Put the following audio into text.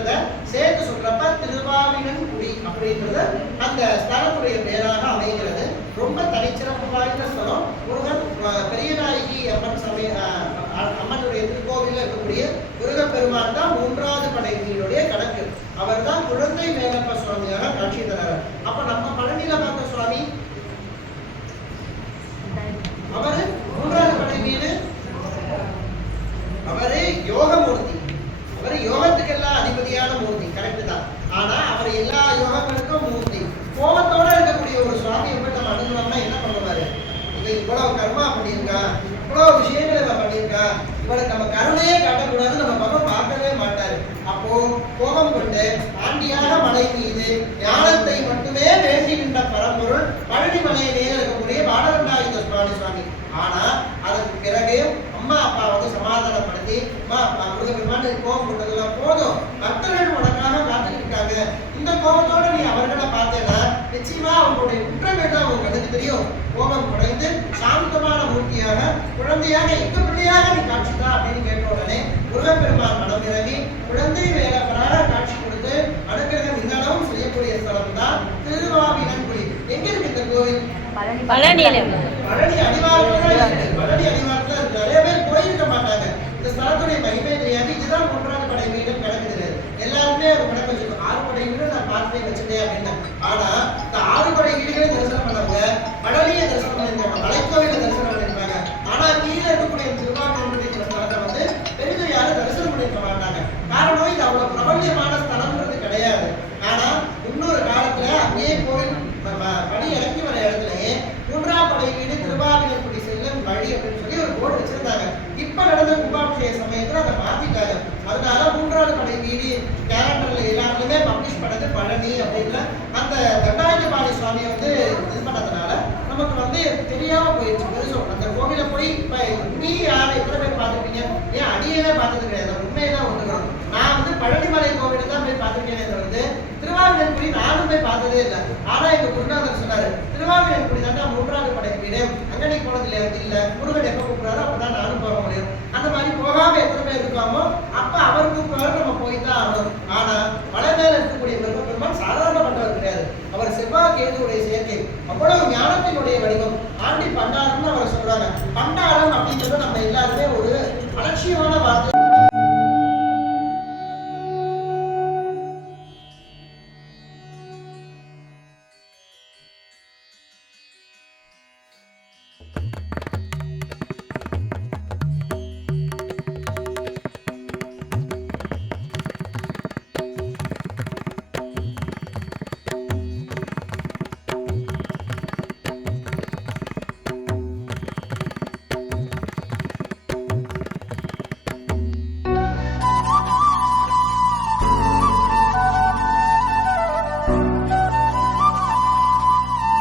அப்படின்றத சேர்த்து சொல்றப்ப திருவாவினன் குடி அப்படின்றது அந்த ஸ்தலத்துடைய பெயராக அமைகிறது. ரொம்ப தனிச்சிறப்பு வாய்ந்த ஸ்தலம். முருகன் பெரியநாயகி அம்மன் சமய அம்மனுடைய திருக்கோவிலில் இருக்கக்கூடிய முருகன் பெருமான் தான் மூன்றாவது படை கணக்கு. அவர் தான் குழந்தை மேலப்ப சுவாமியாக காட்சி தரார். அப்ப நம்ம பார்க்கறதுக்கு மூர்த்தி. கோபத்தோட இருக்கக்கூடிய ஒரு சுவாமியை போய் நம்ம அணுகுனோம்னா என்ன பண்ணுவாரு? இவன் இவ்வளவு கர்மா பண்ணியிருக்கா இவ்வளவு விஷயங்களை இவன் பண்ணியிருக்கா இவனுக்கு நம்ம கருணையே காட்டக்கூடாது நம்ம பக்கம் பார்க்கவே மாட்டாரு. அப்போ கோபம் கொண்டு ஆண்டியாக மலை மீது ஞானத்தை மட்டுமே பேசுகின்ற பரம்பொருள் பழனி மலையிலே இருக்கக்கூடிய பாலரண்டாயுத சுவாமி சுவாமி. ஆனா அதற்கு பிறகு அம்மா அப்பா வந்து சமாதானப்படுத்தி அம்மா அப்பா முருகபெருமான் கோபம் கொண்டதெல்லாம் போதும். பக்தர்கள் இந்த கோபத்தோட நீ அவர்களை பார்த்தேன்னா நிச்சயமா அவங்களுடைய குற்றமேட்டு அவங்க கண்ணுக்கு தெரியும். கோபம் குறைந்து சாந்தமான மூர்த்தியாக குழந்தையாக எங்க பிள்ளையாக நீ காட்சிதா அப்படின்னு கேட்ட உடனே முருகப்பெருமான் மனம் இறங்கி குழந்தை வேலவராக காட்சி கொடுத்து அனுகிரகம் இந்த அளவும் செய்யக்கூடிய ஸ்தலம் தான் திருவாவினன்குடி எங்க இருக்கு இந்த கோவில்? பழனியில பழனி அடிவாரத்துல இருக்கு பழனி அடிவாரத்துல இருக்கு நிறைய பேர் போயிருக்க மாட்டாங்க இந்த ஸ்தலத்துடைய மகிமை தெரியாது இதுதான் மூன்றாவது படை வீடு கிடக்குது எல்லாருமே ஒரு கணக்கு வச்சிருக்கோம் ஆறு படை வீடு வச்சுட்டேன் அப்படின்னு ஆனா பண்ணக்கூடிய சமயத்தில் அதை மாத்திட்டாங்க அதனால மூன்றாவது படை வீடு கேரக்டர்ல எல்லாருமே பப்ளிஷ் பண்ணது பழனி அப்படின்னு அந்த தண்டாயுதபாணி சுவாமியை வந்து இது பண்ணதுனால நமக்கு வந்து தெரியாம போயிடுச்சு. பெருசும் அந்த கோவில போய் இப்ப நீ யார்? எத்தனை பேர் பார்த்துருப்பீங்க? ஏன் அடியவே பார்த்தது கிடையாது. உண்மையை தான் நான் வந்து பழனிமலை கோவில தான் போய் பார்த்துருக்கேன் வந்து திருவாவினன்குடி நானும் போய் பார்த்ததே இல்லை. ஆனா எங்க குருநாதர் சொன்னாரு திருவாவினன்குடி தான் மூன்றாவது படை வீடு அங்க நீ வந்து இல்ல. முருகன் எப்ப கூப்பிடுறாரோ அப்பதான் நானும் அவ்வளவு ஞானத்தினுடைய வடிவம். ஆண்டி பண்டாரம்னு அவர் சொல்றாங்க பண்டாரம் அப்படிங்கிறத நம்ம எல்லாருமே